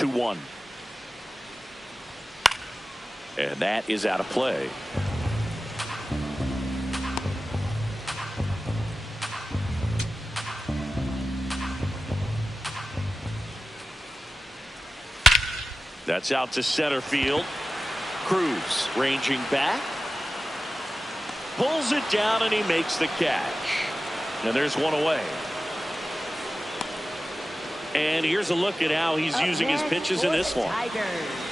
2-1. And that is out of play. That's out to center field. Cruz ranging back. Pulls it down and he makes the catch. And there's one away. And here's a look at how he's using his pitches in this one.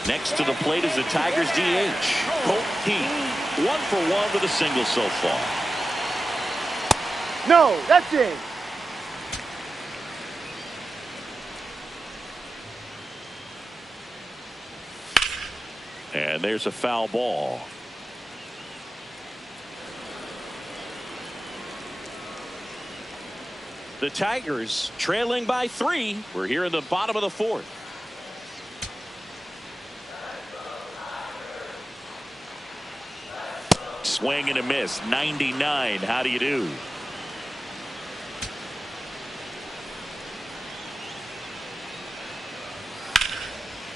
Next to the plate is the Tigers DH, Colt Heath. 1 for 1 with a single so far. No, that's it. And there's a foul ball. The Tigers trailing by 3. We're here in the bottom of the 4th. Swing and a miss. 99. How do you do?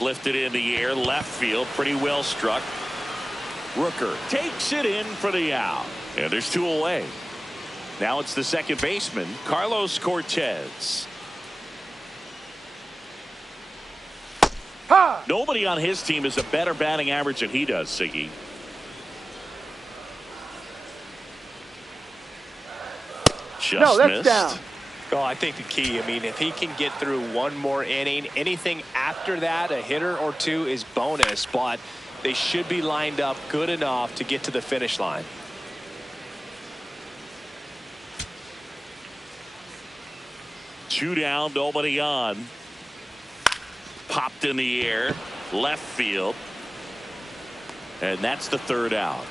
Lifted in the air, left field, pretty well struck. Rooker takes it in for the out. And there's 2 away. Now it's the second baseman, Carlos Cortez. Ha! Nobody on his team has a better batting average than he does, Siggy. Just that's missed. down. Well, I think the key, I mean, if he can get through one more inning, anything after that, a hitter or 2 is bonus, but they should be lined up good enough to get to the finish line. Two down, nobody on. Popped in the air, left field. And that's the 3rd out.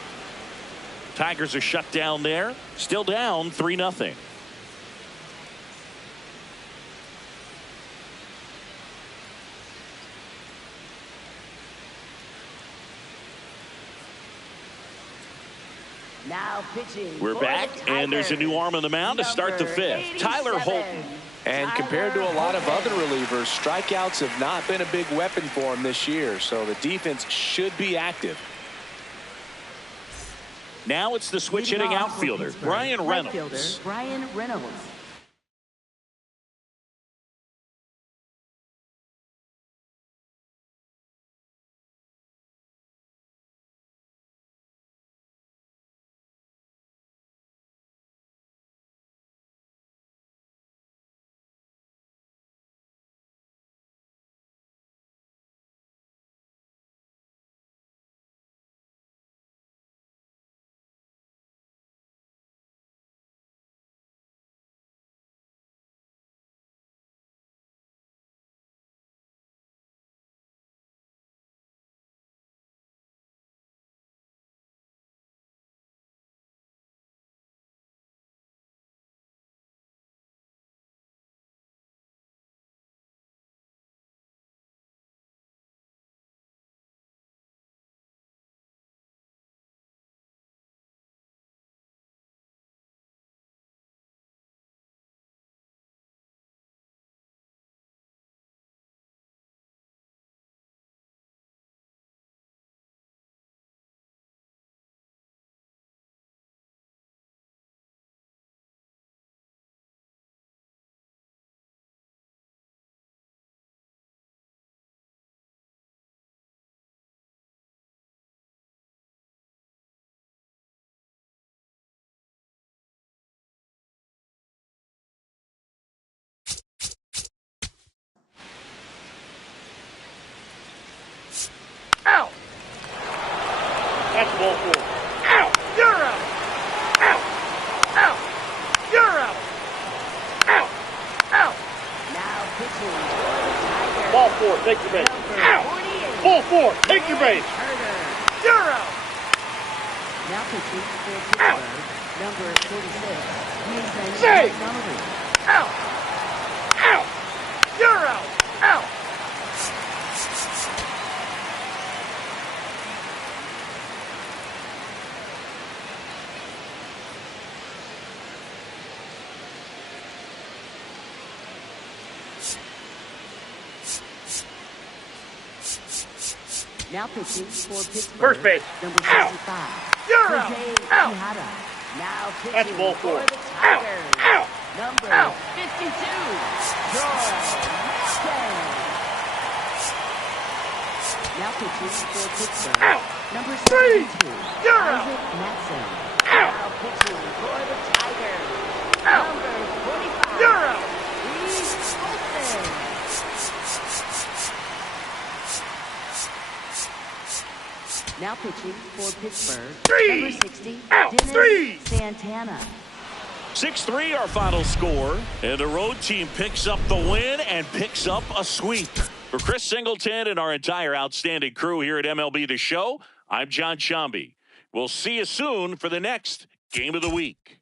Tigers are shut down there. Still down 3-0. Now pitching. We're back, and there's a new arm on the mound to start the 5th. Tyler Holton. And compared to a lot of other relievers, strikeouts have not been a big weapon for him this year, so the defense should be active. Now it's the switch hitting outfielder, Brian Reynolds. Brian Reynolds. Out. That's ball 4. Out. You're out. Out. Out. You're out. Out. Out. Now pitching for the Tigers. Ball 4. Take your base. Out. Ball 4. Take your base. You're out. Now pitching for Pittsburgh, number 46, Mason Save. Montgomery. Out. Out. You're out. Out. Now pitching for Pittsburgh. First base. Number Out. 65. You're out. Jose Out. Quijada. Now pitching That's ball for 4. the Out. Tigers. Out. Number Out. 52. Troy Nelson. Now pitching for Pittsburgh. Out. Number 3. 72. You're out. Isaac Matson. Out. Now pitching for the Tigers. Out. Number 45. You're out. Reese Olson. Now pitching for Pittsburgh. 3. Number 60. Out. Dennis 3. Santana. 6-3 our final score. And the road team picks up the win and picks up a sweep. For Chris Singleton and our entire outstanding crew here at MLB The Show, I'm John Shambi. We'll see you soon for the next Game of the Week.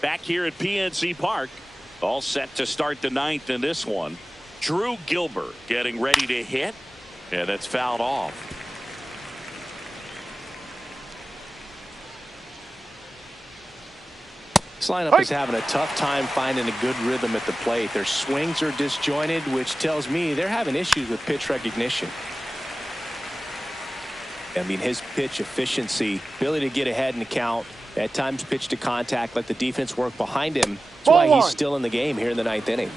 Back here at PNC Park, all set to start the ninth in this one. Drew Gilbert getting ready to hit, and that's fouled off. This lineup is having a tough time finding a good rhythm at the plate. Their swings are disjointed, which tells me they're having issues with pitch recognition. I mean, his pitch efficiency, ability to get ahead in the count, at times pitch to contact, let the defense work behind him. That's why he's still in the game here in the ninth inning.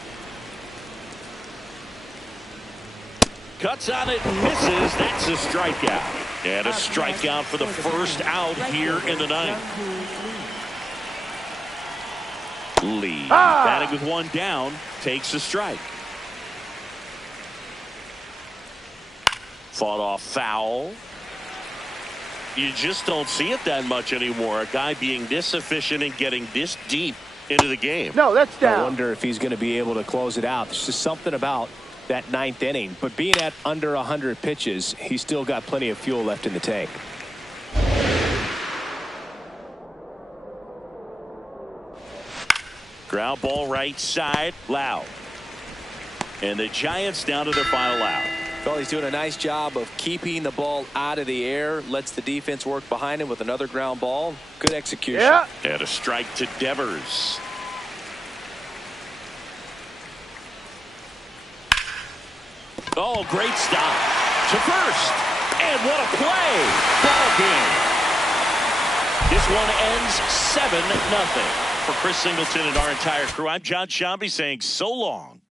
Cuts on it and misses. That's a strikeout. And a strikeout for the first out here in the ninth. Lee, batting with one down, takes a strike. Fought off foul. You just don't see it that much anymore. A guy being this efficient and getting this deep into the game. No, that's down. I wonder if he's going to be able to close it out. There's just something about that ninth inning. But being at under 100 pitches, he's still got plenty of fuel left in the tank. Ground ball right side, Lau. And the Giants down to their final out. Well, he's doing a nice job of keeping the ball out of the air. Lets the defense work behind him with another ground ball. Good execution. Yeah. And a strike to Devers. Oh, great stop to first. And what a play. Ball game. This one ends 7-0. For Chris Singleton and our entire crew, I'm John Shambi saying so long.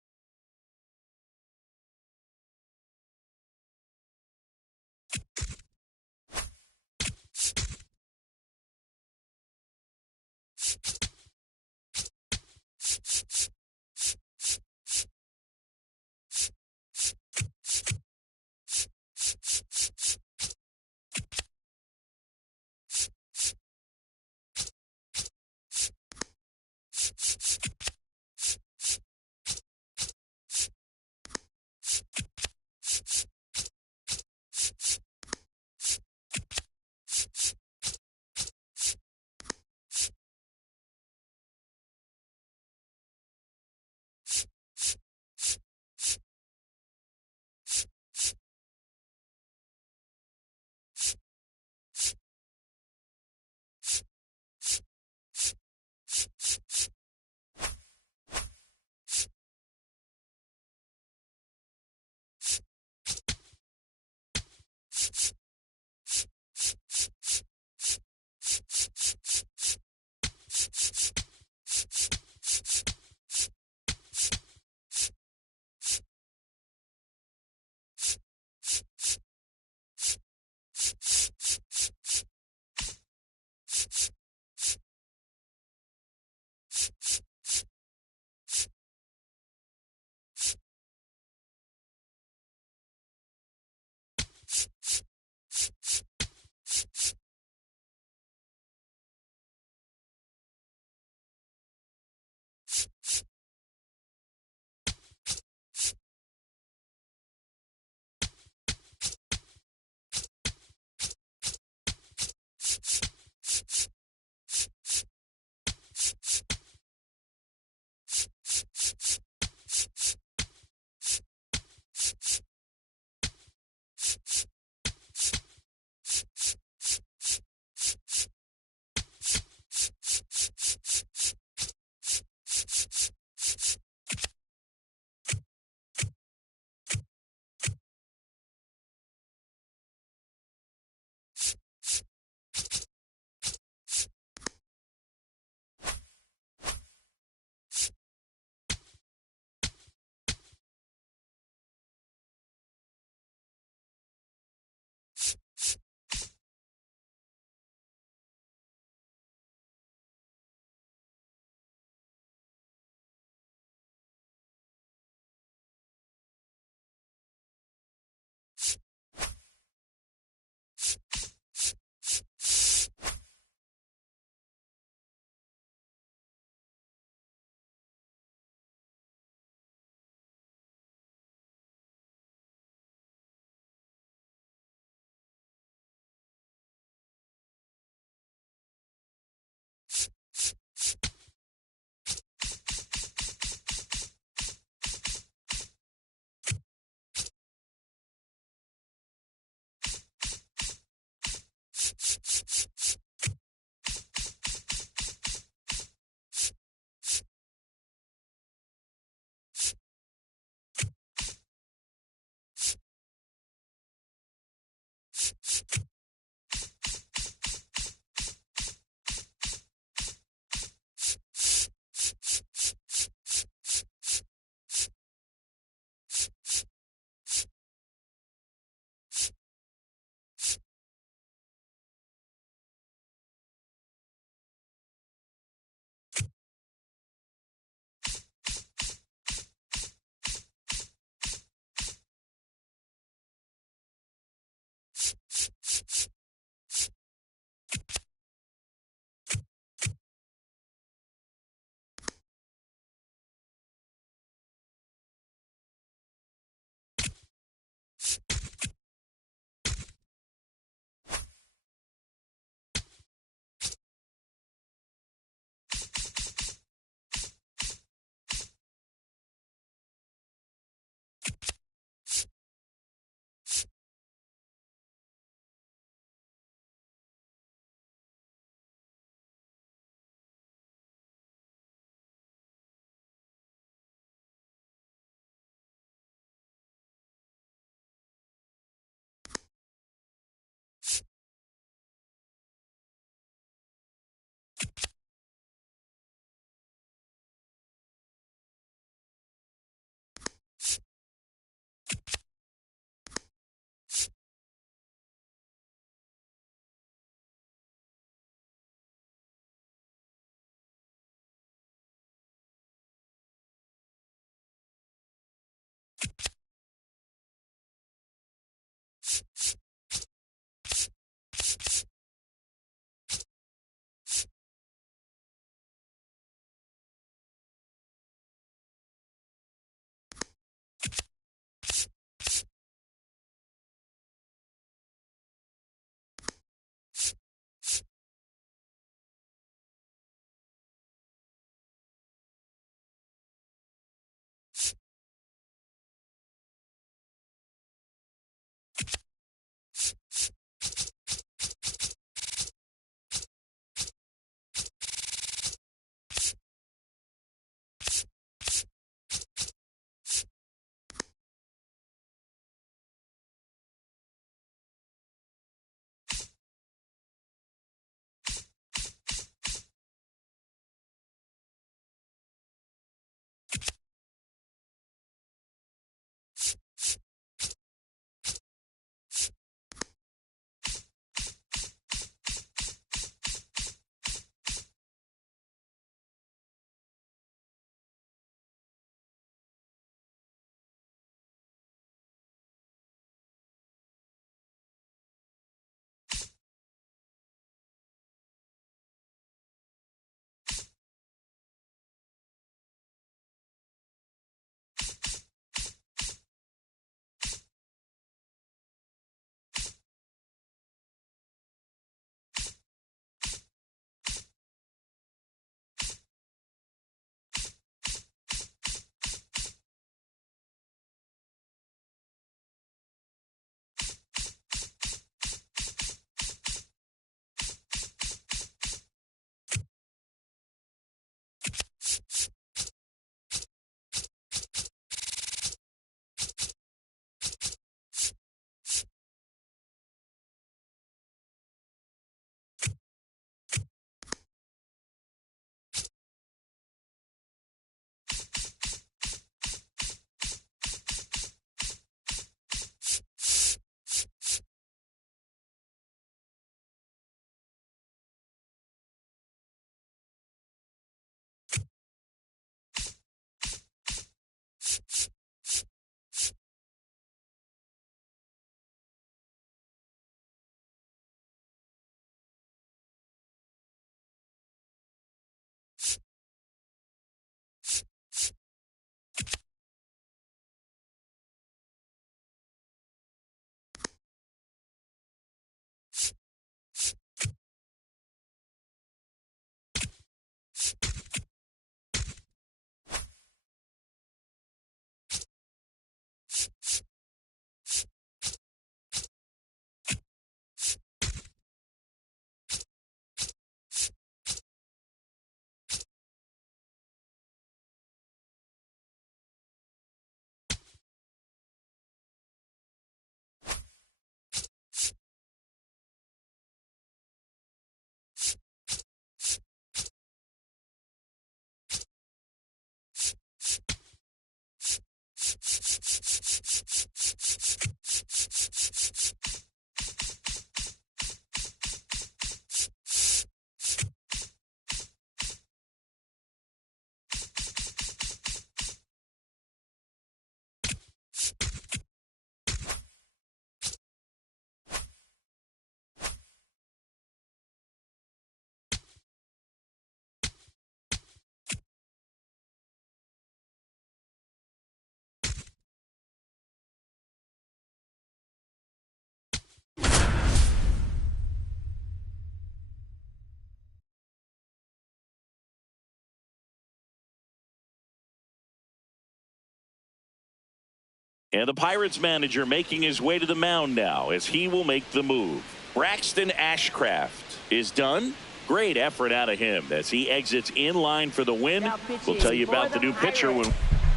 And the Pirates manager making his way to the mound now as he will make the move. Braxton Ashcraft is done. Great effort out of him as he exits in line for the win. We'll tell you about the new pitcher when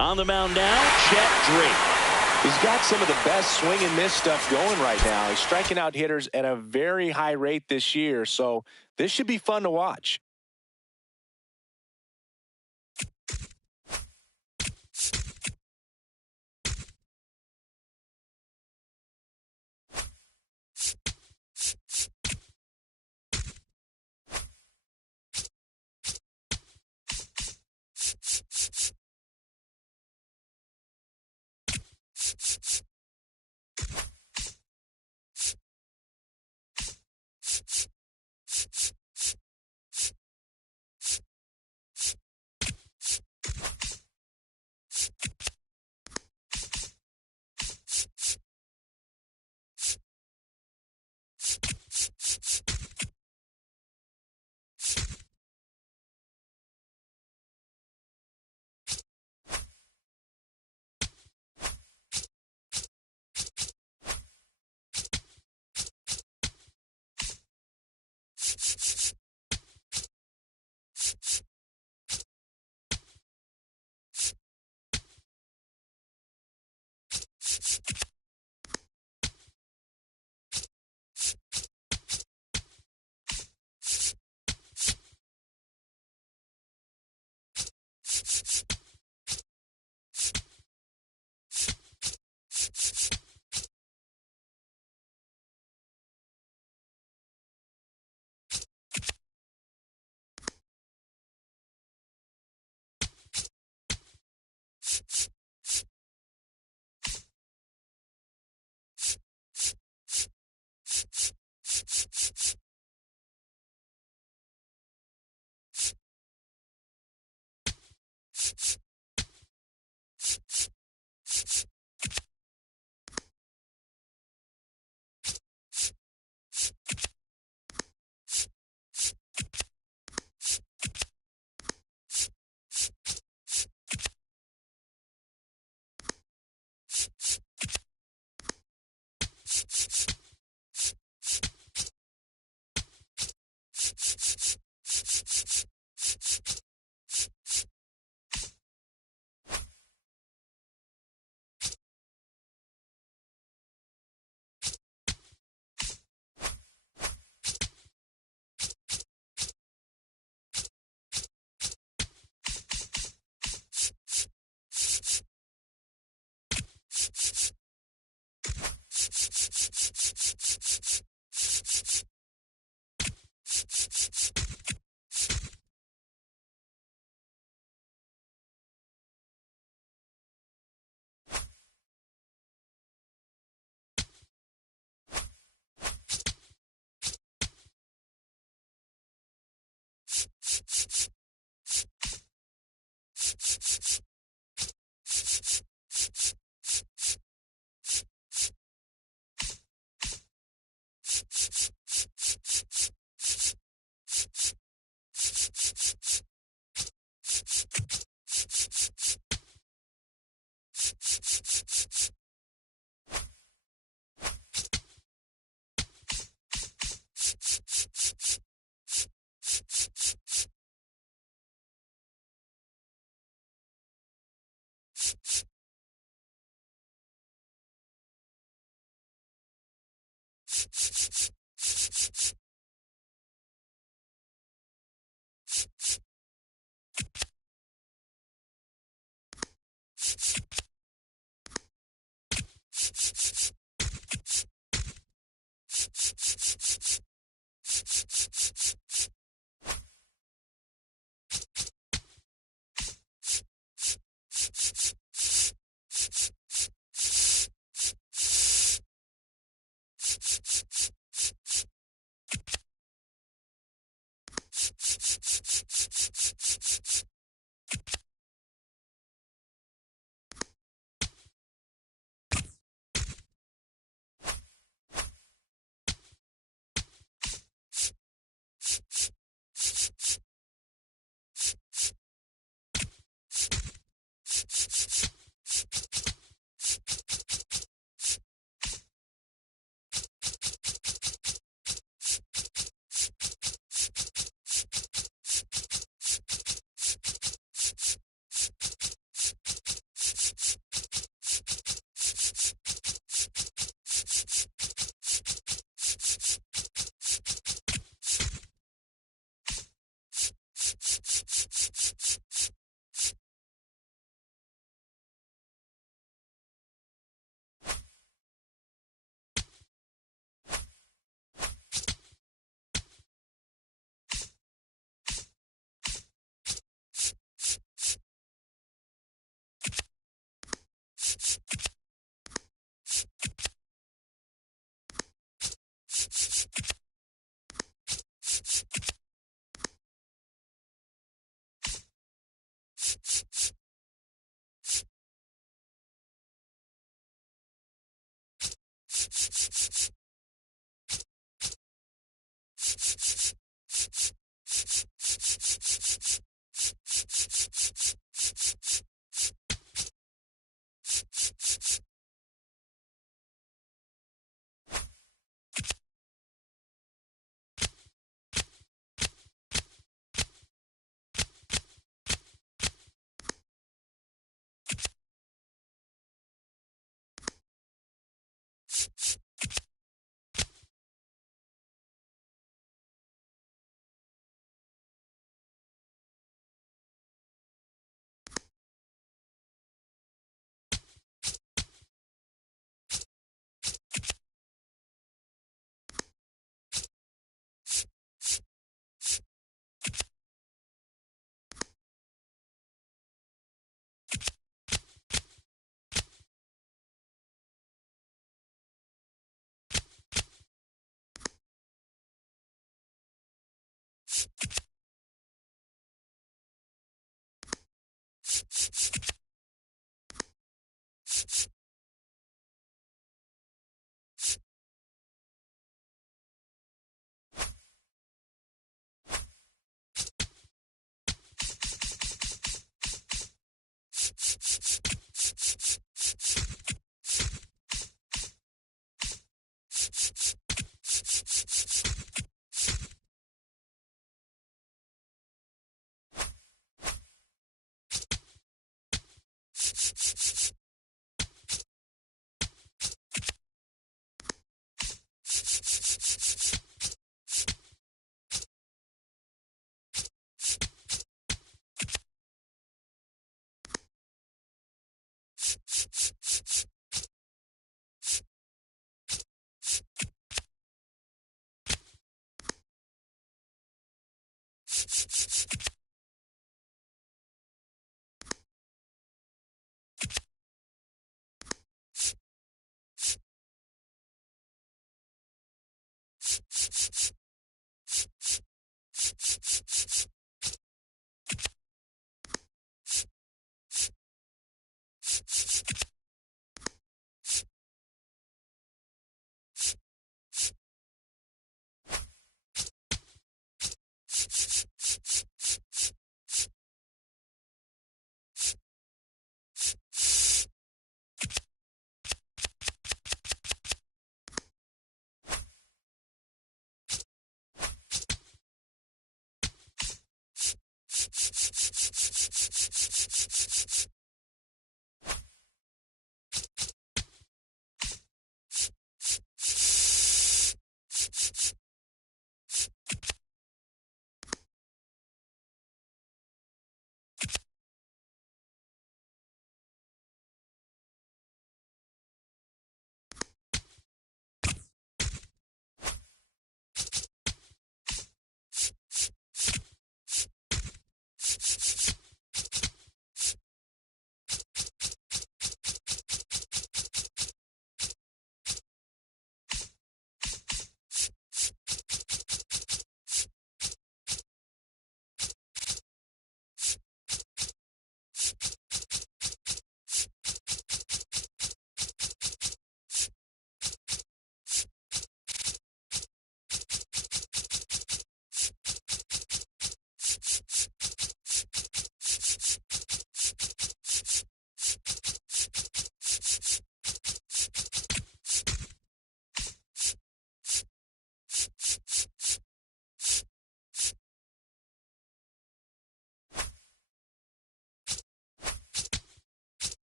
on the mound now, Chet Drake. He's got some of the best swing and miss stuff going right now. He's striking out hitters at a very high rate this year, so this should be fun to watch.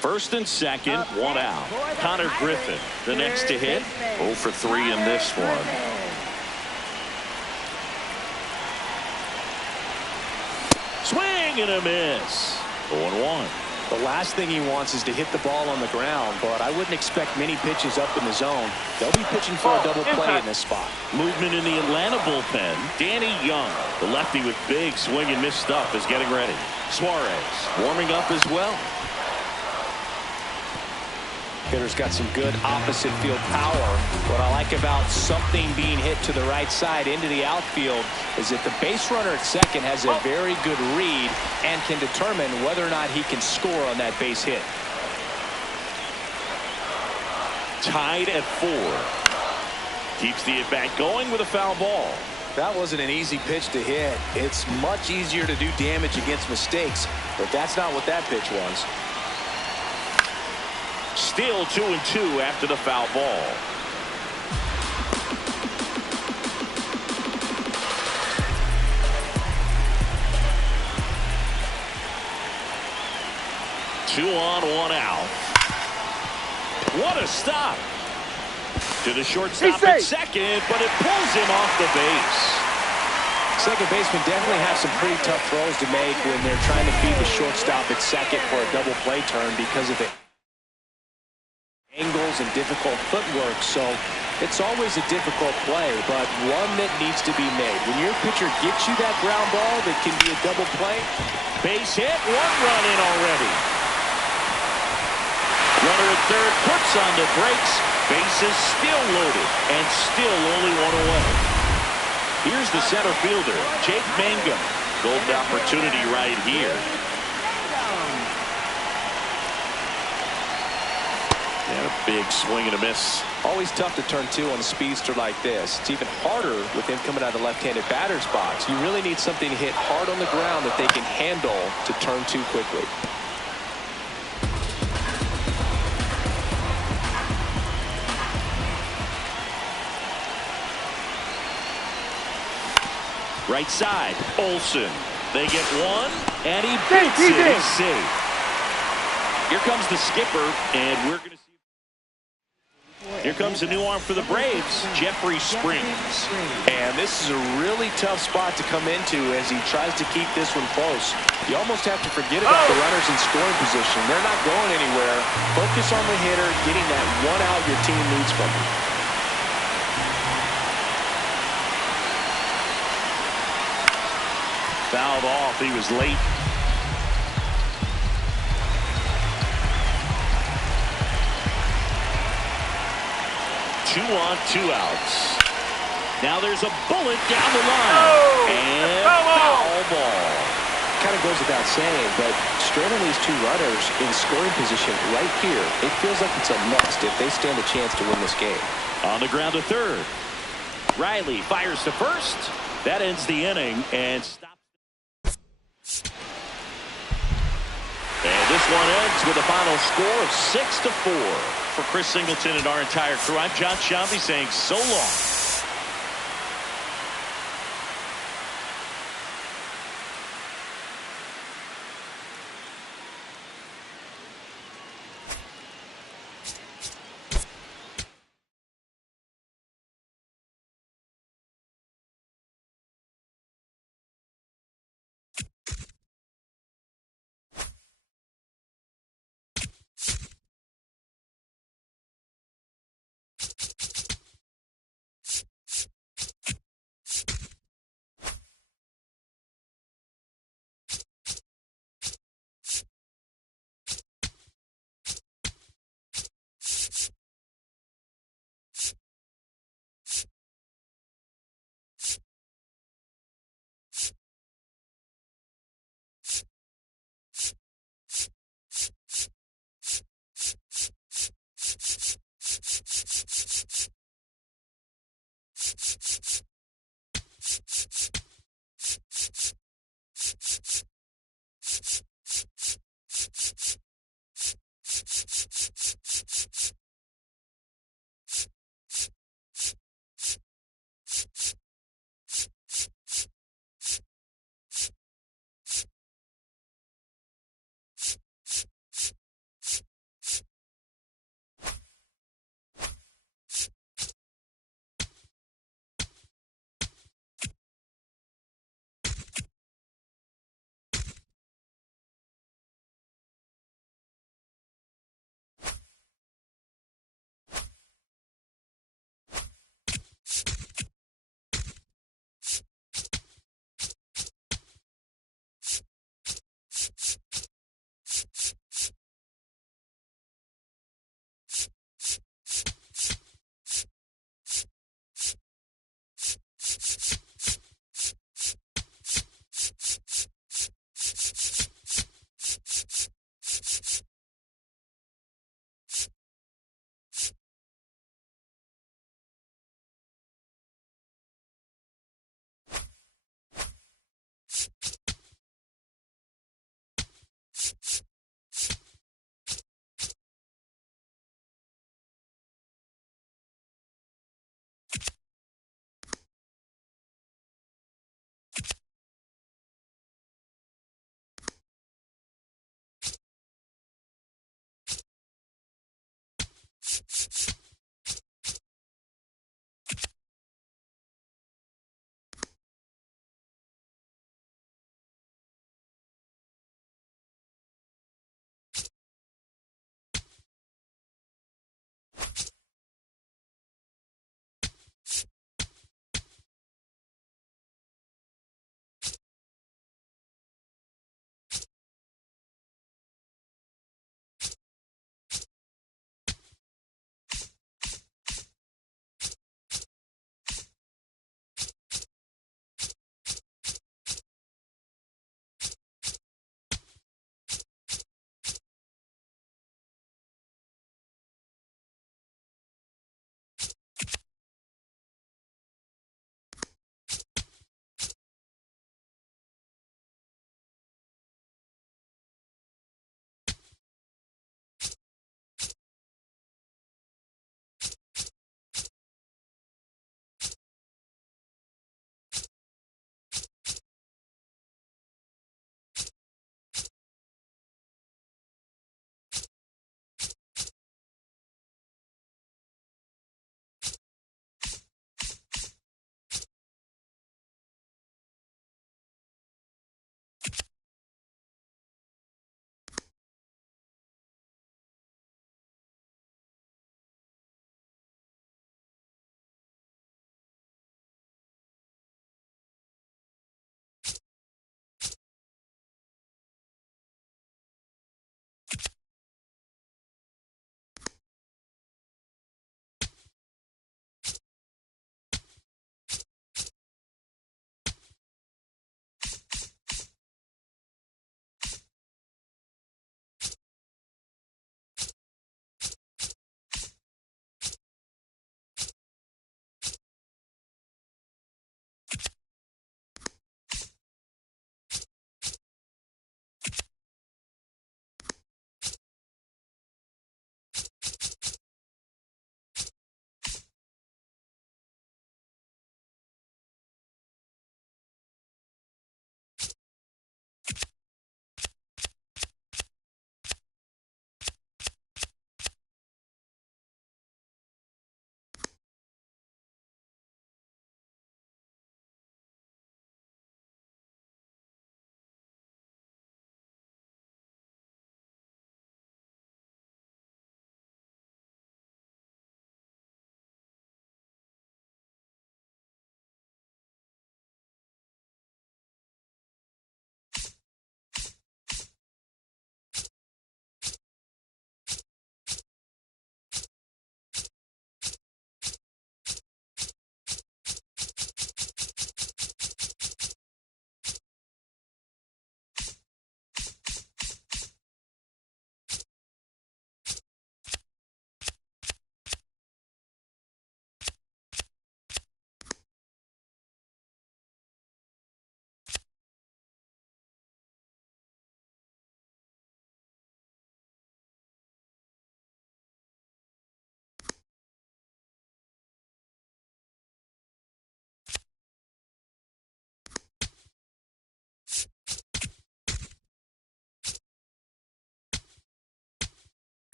First and second, one out. Connor Griffin, the next to hit. 0 for 3 in this one. Swing and a miss. 0-1. The last thing he wants is to hit the ball on the ground, but I wouldn't expect many pitches up in the zone. They'll be pitching for a double play in this spot. Movement in the Atlanta bullpen. Danny Young, the lefty with big swing and miss stuff, is getting ready. Suarez warming up as well. Hitter's got some good opposite field power. What I like about something being hit to the right side into the outfield is that the base runner at second has a very good read and can determine whether or not he can score on that base hit. Tied at 4. Keeps the at-bat going with a foul ball. That wasn't an easy pitch to hit. It's much easier to do damage against mistakes, but that's not what that pitch was. Still 2-2 after the foul ball. Two on, one out. What a stop. To the shortstop at second, but it pulls him off the base. Second baseman definitely have some pretty tough throws to make when they're trying to feed the shortstop at second for a double play turn because of the angles and difficult footwork. So it's always a difficult play, but one that needs to be made. When your pitcher gets you that ground ball that can be a double play. Base hit, 1 run in already. Runner at third puts on the brakes. Bases still loaded and still only 1 away. Here's the center fielder, Jake Mangum. Golden opportunity right here. And a big swing and a miss. Always tough to turn 2 on a speedster like this. It's even harder with him coming out of the left-handed batter's box. You really need something to hit hard on the ground that they can handle to turn 2 quickly. Right side, Olsen. They get 1, and he beats it. He's safe. Here comes the skipper, and we're going to see. Here comes a new arm for the Braves, Jeffrey Springs. And this is a really tough spot to come into as he tries to keep this one close. You almost have to forget about the runners in scoring position. They're not going anywhere. Focus on the hitter, getting that 1 out your team needs from you. Fouled off. He was late. Two on, 2 outs. Now there's a bullet down the line. And foul ball. Kind of goes without saying, but straining these 2 runners in scoring position right here, it feels like it's a must if they stand a chance to win this game. On the ground to third. Riley fires to first. That ends the inning and stops. And this one ends with a final score of 6-4. For Chris Singleton and our entire crew, I'm John Shelby saying so long.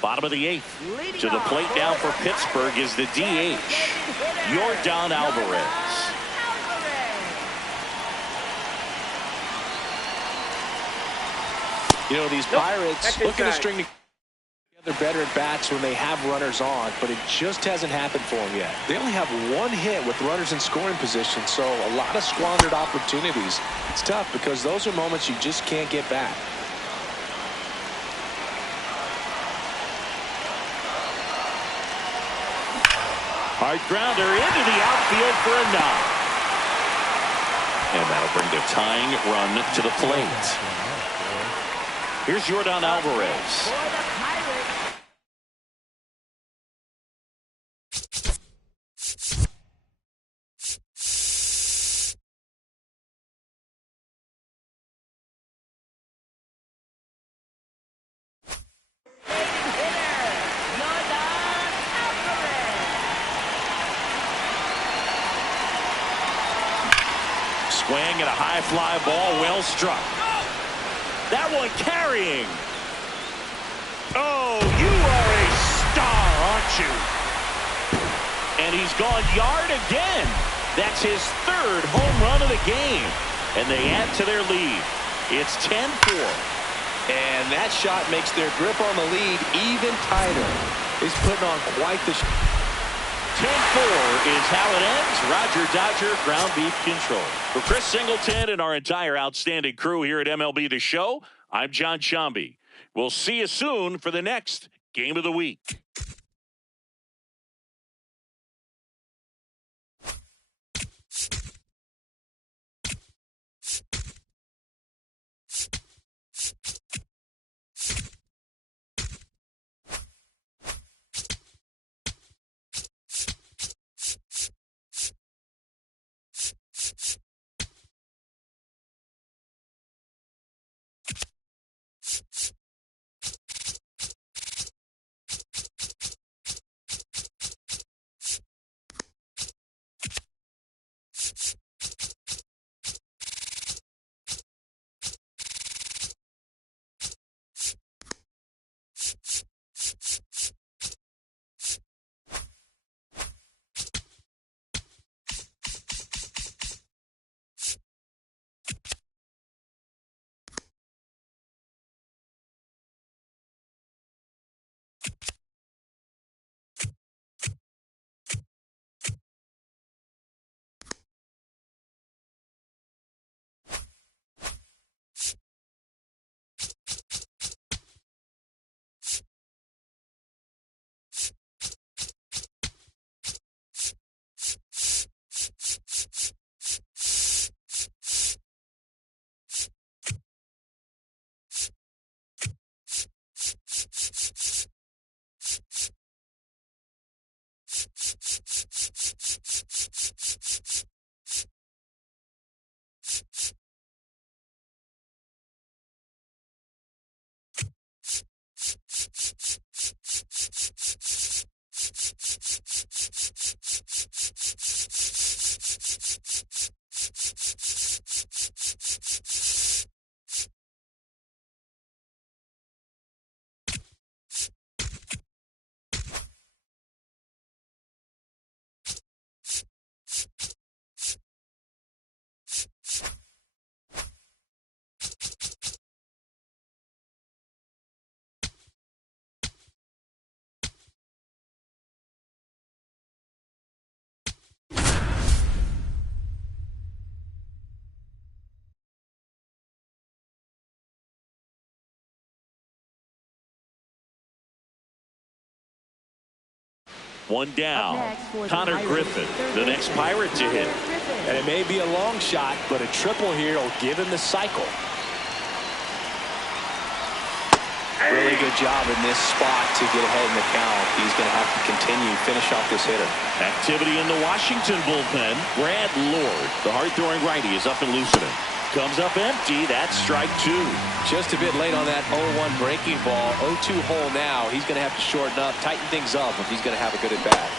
Bottom of the eighth. To the plate now for Pittsburgh is the DH, Yordan Alvarez. You know, these Pirates looking to string together better at bats when they have runners on, but it just hasn't happened for them yet. They only have one hit with runners in scoring position, so a lot of squandered opportunities. It's tough because those are moments you just can't get back. Hard grounder into the outfield for a knock. And that'll bring the tying run to the plate. Here's Yordan Alvarez. swing and a high fly ball, well struck. That one carrying. Oh, you are a star, aren't you? And he's gone yard again. That's his third home run of the game. And they add to their lead. It's 10-4. And that shot makes their grip on the lead even tighter. He's putting on quite the 10-4 is how it ends. Roger Dodger ground beef control. For Chris Singleton and our entire outstanding crew here at MLB The Show, I'm John Shambi. We'll see you soon for the next Game of the Week. One down. Connor Griffin, the next Pirate to hit. And it may be a long shot, but a triple here will give him the cycle. Really good job in this spot to get ahead in the count. He's going to have to continue finish off this hitter. Activity in the Washington bullpen. Brad Lord, the hard-throwing righty, is up and loosening. Comes up empty. That's strike two. Just a bit late on that 0-1 breaking ball. 0-2 hole now. He's going to have to shorten up, tighten things up if he's going to have a good at-bat.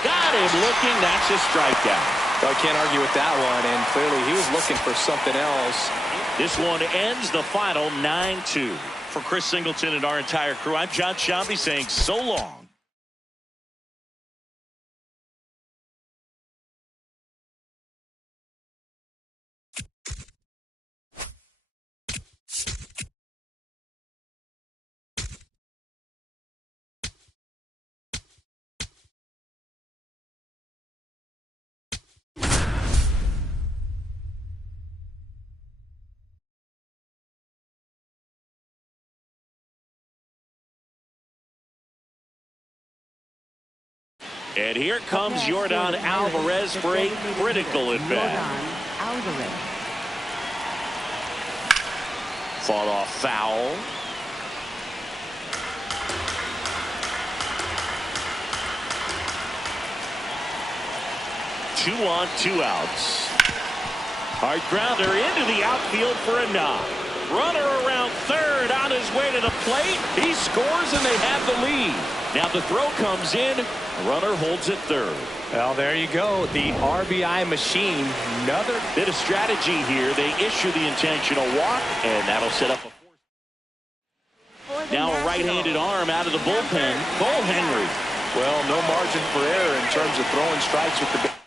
Got him looking. That's a strikeout. So I can't argue with that one, and clearly he was looking for something else. This one ends the final 9-2. For Chris Singleton and our entire crew, I'm John Shambi saying so long. And here comes Yordan Alvarez for a critical at bat. Fought off foul. Two on, two outs. Hard grounder into the outfield for a knock. Runner around third on his way to the plate. He scores and they have the lead. Now the throw comes in. Runner holds it third. Well, there you go. The RBI machine. Another bit of strategy here. They issue the intentional walk, and that'll set up a now a right-handed arm out of the bullpen. Cole Henry. Well, no margin for error in terms of throwing strikes with the bases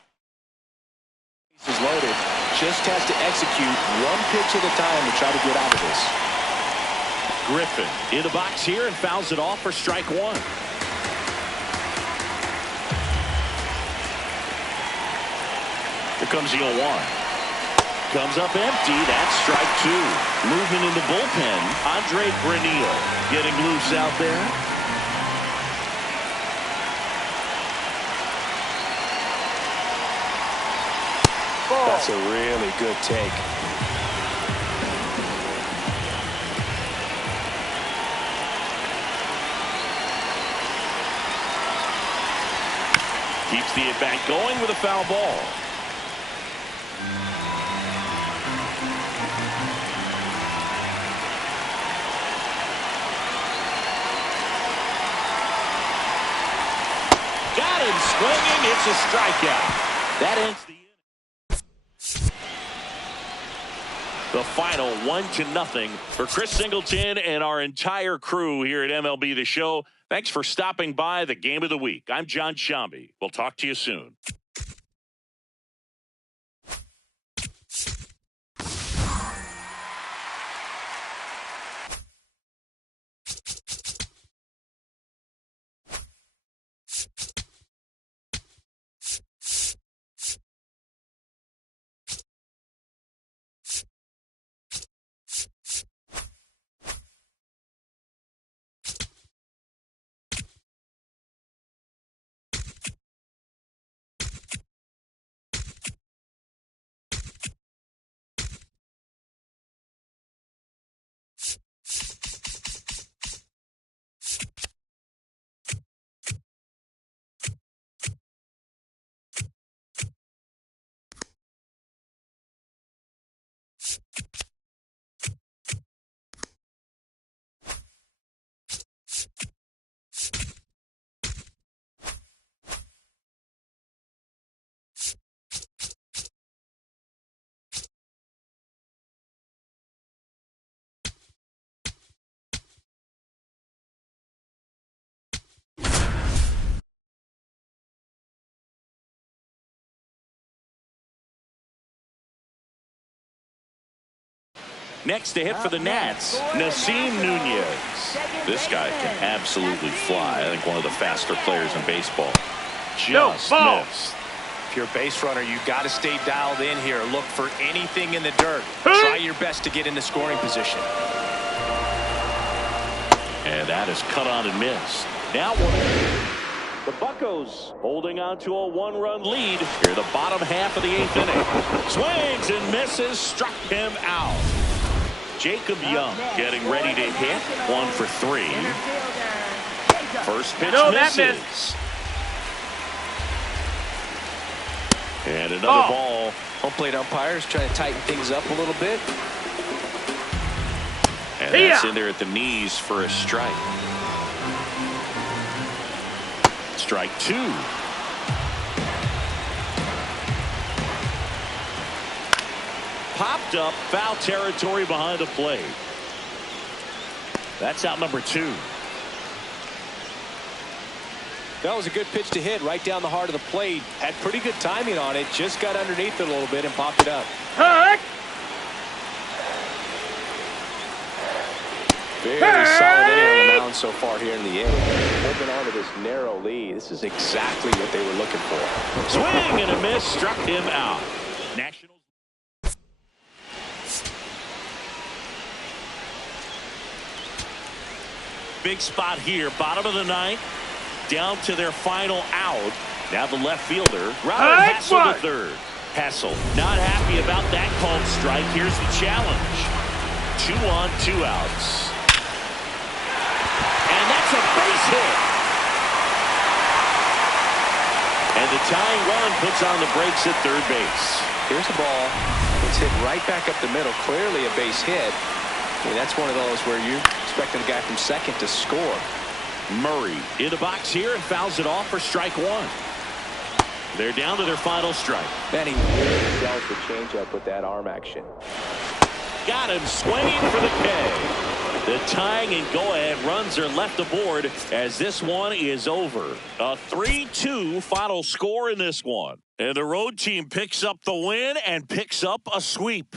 loaded. Just has to execute one pitch at a time to try to get out of this. Griffin in the box here and fouls it off for strike one. Here comes the 0-1. Comes up empty. That's strike two. Moving in the bullpen. Andre Granillo getting loose out there. That's a really good take. Keeps the at-bat going with a foul ball. Got him swinging. It's a strikeout. That ends the inning. The final 1-0 for Chris Singleton and our entire crew here at MLB The Show. Thanks for stopping by the Game of the Week. I'm John Shambi. We'll talk to you soon. Next to hit for the Nats, Nasim Nunez. This guy can absolutely fly. I think one of the faster players in baseball. Just missed. If you're a base runner, you got to stay dialed in here. Look for anything in the dirt. Try your best to get in the scoring position. And that is cut on and missed. Now the Buccos holding on to a one-run lead here, the bottom half of the 8th inning. Swings and misses, struck him out. Jacob Young getting ready to hit. 1 for 3. First pitch misses. And another ball. Home plate umpires trying to tighten things up a little bit. And that's in there at the knees for a strike. Strike 2. Popped up, foul territory behind the plate. That's out number 2. That was a good pitch to hit right down the heart of the plate. Had pretty good timing on it. Just got underneath it a little bit and popped it up. Very solid inning on the mound so far here in the 8th. Holding on to this narrow lead. This is exactly what they were looking for. Swing and a miss, struck him out. Nationals. Big spot here, bottom of the 9th, down to their final out. Now the left fielder, Robert Hassel to third. Hassel not happy about that called strike. Here's the challenge. 2 on, 2 outs. And that's a base hit. And the tying run puts on the brakes at third base. Here's the ball. It's hit right back up the middle. Clearly a base hit. I mean, that's one of those where you're expecting the guy from second to score. Murray in the box here and fouls it off for strike one. They're down to their final strike. Then he really sells the changeup with that arm action. Got him swinging for the K. The tying and go-ahead runs are left aboard as this one is over. A 3-2 final score in this one. And the road team picks up the win and picks up a sweep.